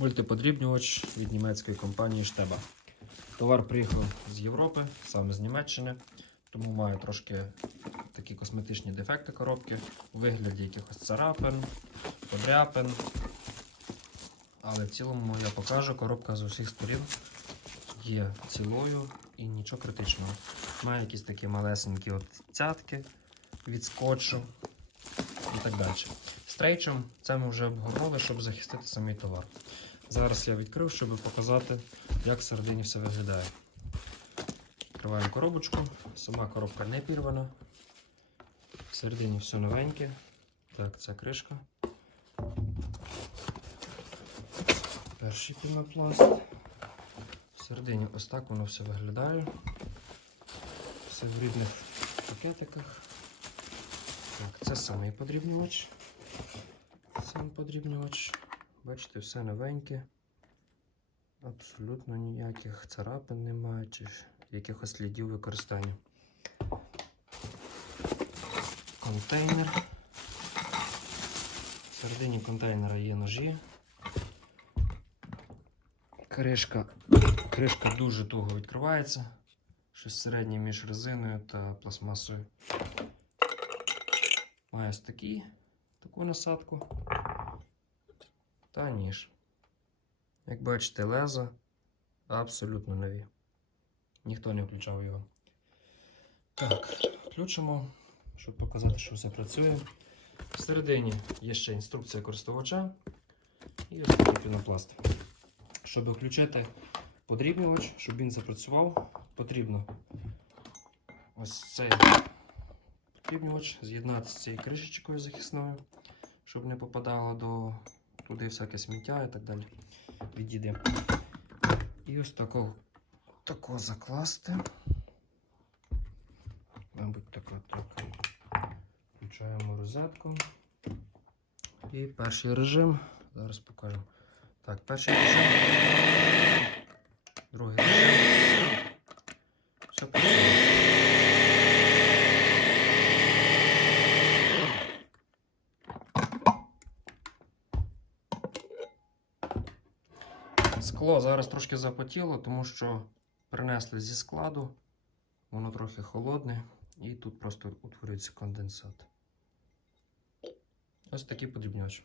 Мультиподрібнювач від німецької компанії Штеба. Товар приїхав з Європи, саме з Німеччини, тому має трошки такі косметичні дефекти коробки у вигляді якихось царапин, подряпин. Але в цілому я покажу, коробка з усіх сторін є цілою і нічого критичного. Має якісь такі малесенькі от цятки від скотчу так далі. Стрейчем це ми вже обговорили, щоб захистити самий товар. Зараз я відкрив, щоб показати, як всередині все виглядає. Відкриваємо коробочку, сама коробка не пірвана. Всередині все новеньке. Так, це кришка. Перший пінопласт. Всередині ось так воно все виглядає. Все в рідних пакетиках. Так, це самий подрібнювач. Сам подрібнювач. Бачите, все новеньке. Абсолютно ніяких царапин немає чи якихось слідів використання. Контейнер. Всередині контейнера є ножі. Кришка, кришка дуже туго відкривається. Щось середнє між резиною та пластмасою. Має ось такі, таку насадку та ніж. Як бачите, леза абсолютно нові. Ніхто не включав його. Так, включимо, щоб показати, що все працює. Всередині є ще інструкція користувача і ось такий пінопласт. Щоб включити подрібнювач, щоб він запрацював, потрібно ось цей подрібнювач з'єднати з цією кришечкою захисною, щоб не попадало до туди всяке сміття і так далі. Відійде. І ось тако, тако закласти. Мабуть, тако так. Включаємо розетку. І перший режим. Зараз покажемо. Так, перший режим. Другий режим. Все працює. Скло зараз трошки запотіло, тому що принесли зі складу. Воно трохи холодне і тут просто утворюється конденсат. Ось такий подрібнювач.